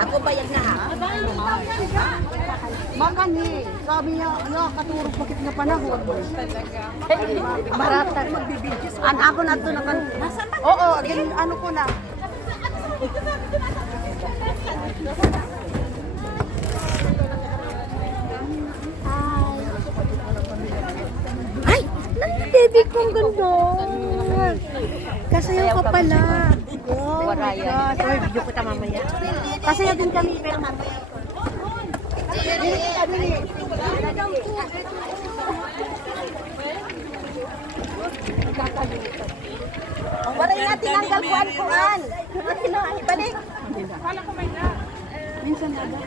Ako bayad na ha. Makani, sabi niya, katurog bakit na panahon. Barata. An ako na to naman. Oo, ano ko na. Ay, baby kong ganda. Kasayaw ka pala. Oh my God. Ay, video ko ta mamaya. Kasayaw din kami, pero mamaya. Ang waray natin ang galpuan-puan. Balik. Minsan na daw.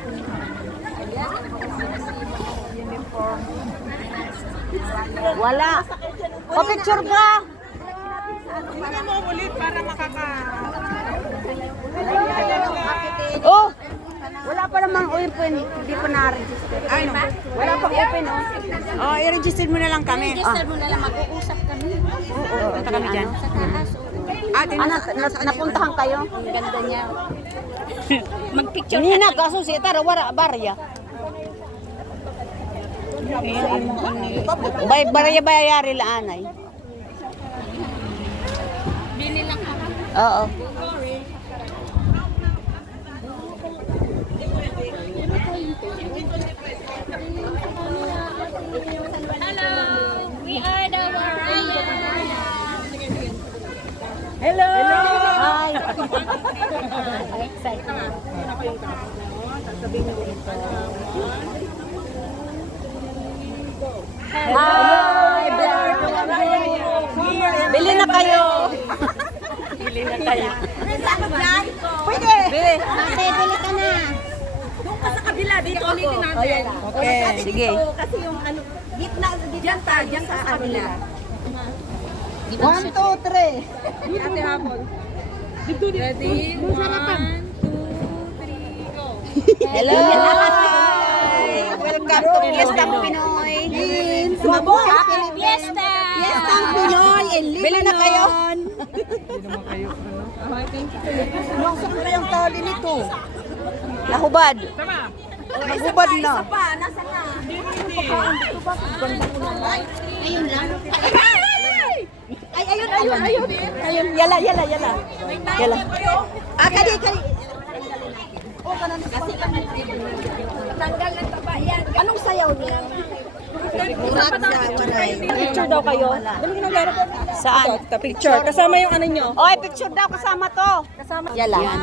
Wala. O, picture ka. Hindi mo ulit para makaka... Oh, wala pa namang open. Hindi pa na-register. Ay, no. Wala pa open, oh. Oh, i-register mo na lang kami. Register mo na lang, mag-uusap kami. Oo, Punta kami dyan. Sa taas. Napuntahan kayo? Ang ganda niya. Mag-picture Hindi na, kaso si Tara, wala, barya. Barya bayari laanay. Bili lang kami. Oo. Hello! We are the Warriors! Hello! Hi! Hi! Bili na kayo! Bili na kayo. Pwede! Bili! Ate, bili ka na. Doon ka sa kabila, dito ulitin natin. Okay, sige. Kasi yung ano, gitna, dyan sa kabila. 1, 2, 3. Ate Hapon. Ready? 1, 2, 3, go. Hello! Welcome to Fiesta Pinoy. Mabuhay! Fiesta! Fiesta Pinoy in Lebanon. Bili na kayo. Nasaan na yung tali nito? Nahubad. Nagubad na. Ayun lang. Ay, ayun. Yala. Yala. Kali. Tanggal ng taba yan. Anong sayaw niya? Murat sa waray. Picture daw kayo. Dali na laro. Saan? Picture. Kasama yung ano nyo. Oy, picture daw kasama to. Kasama. Yala. Yan.